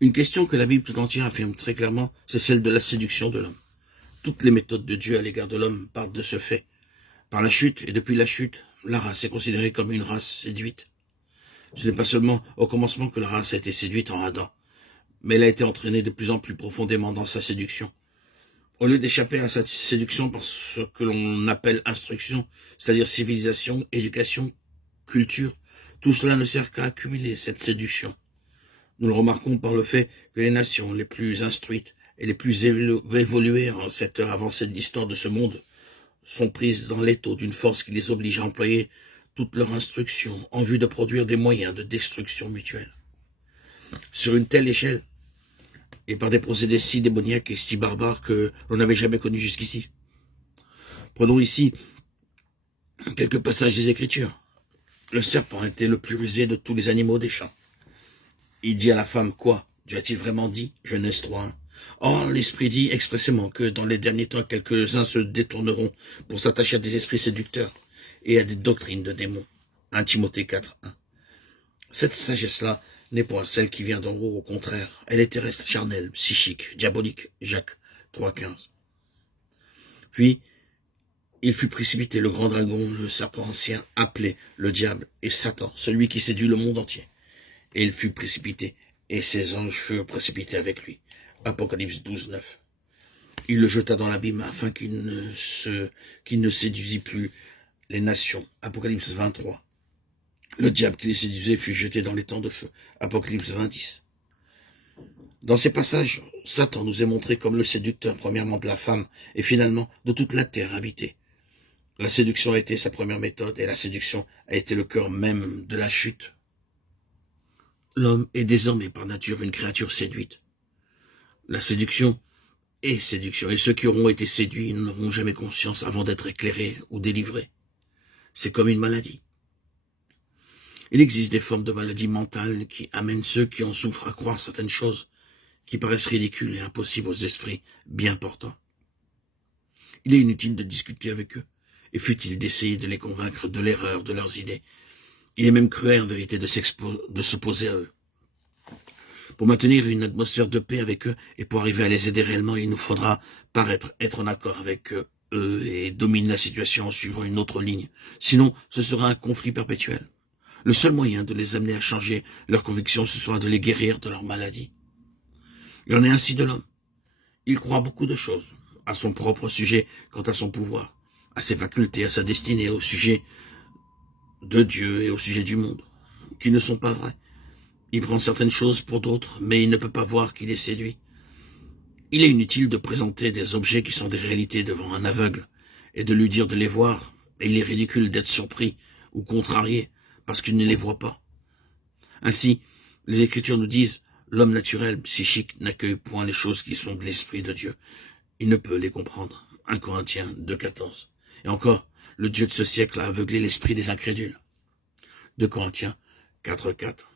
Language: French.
Une question que la Bible tout entière affirme très clairement, c'est celle de la séduction de l'homme. Toutes les méthodes de Dieu à l'égard de l'homme partent de ce fait. Par la chute, et depuis la chute, la race est considérée comme une race séduite. Ce n'est pas seulement au commencement que la race a été séduite en Adam, mais elle a été entraînée de plus en plus profondément dans sa séduction. Au lieu d'échapper à sa séduction par ce que l'on appelle instruction, c'est-à-dire civilisation, éducation, culture, tout cela ne sert qu'à accumuler cette séduction. Nous le remarquons par le fait que les nations les plus instruites et les plus évoluées en cette heure avancée de l'histoire de ce monde sont prises dans l'étau d'une force qui les oblige à employer toute leur instruction en vue de produire des moyens de destruction mutuelle. Sur une telle échelle, et par des procédés si démoniaques et si barbares que l'on n'avait jamais connus jusqu'ici. Prenons ici quelques passages des Écritures. Le serpent était le plus rusé de tous les animaux des champs. Il dit à la femme, quoi? Dieu a-t-il vraiment dit? Genèse 3:1. Or, l'Esprit dit expressément que dans les derniers temps, quelques-uns se détourneront pour s'attacher à des esprits séducteurs et à des doctrines de démons. 1 Timothée 4:1. Cette sagesse-là n'est point celle qui vient d'en haut, au contraire. Elle est terrestre, charnelle, psychique, diabolique. Jacques 3:15. Puis, il fut précipité, le grand dragon, le serpent ancien, appelé le diable et Satan, celui qui séduit le monde entier. Et il fut précipité, et ses anges furent précipités avec lui. Apocalypse 12:9. Il le jeta dans l'abîme afin qu'il ne séduisit plus les nations. Apocalypse 23. Le diable qui les séduisait fut jeté dans les temps de feu. Apocalypse 20:10. Dans ces passages, Satan nous est montré comme le séducteur, premièrement de la femme, et finalement de toute la terre habitée. La séduction a été sa première méthode, et la séduction a été le cœur même de la chute. L'homme est désormais par nature une créature séduite. La séduction est séduction, et ceux qui auront été séduits n'auront jamais conscience avant d'être éclairés ou délivrés. C'est comme une maladie. Il existe des formes de maladies mentales qui amènent ceux qui en souffrent à croire certaines choses qui paraissent ridicules et impossibles aux esprits bien portants. Il est inutile de discuter avec eux, et fut-il d'essayer de les convaincre de l'erreur de leurs idées. Il est même cruel en vérité de s'opposer à eux. Pour maintenir une atmosphère de paix avec eux et pour arriver à les aider réellement, il nous faudra paraître être en accord avec eux et dominer la situation en suivant une autre ligne. Sinon, ce sera un conflit perpétuel. Le seul moyen de les amener à changer leurs convictions, ce sera de les guérir de leur maladie. Il en est ainsi de l'homme. Il croit beaucoup de choses, à son propre sujet quant à son pouvoir, à ses facultés, à sa destinée, au sujet de Dieu et au sujet du monde, qui ne sont pas vraies. Il prend certaines choses pour d'autres, mais il ne peut pas voir qu'il est séduit. Il est inutile de présenter des objets qui sont des réalités devant un aveugle, et de lui dire de les voir, et il est ridicule d'être surpris ou contrarié, parce qu'il ne les voit pas. Ainsi, les Écritures nous disent, l'homme naturel, psychique, n'accueille point les choses qui sont de l'Esprit de Dieu. Il ne peut les comprendre. 1 Corinthiens 2:14. Et encore, le Dieu de ce siècle a aveuglé l'esprit des incrédules. 2 Corinthiens 4:4.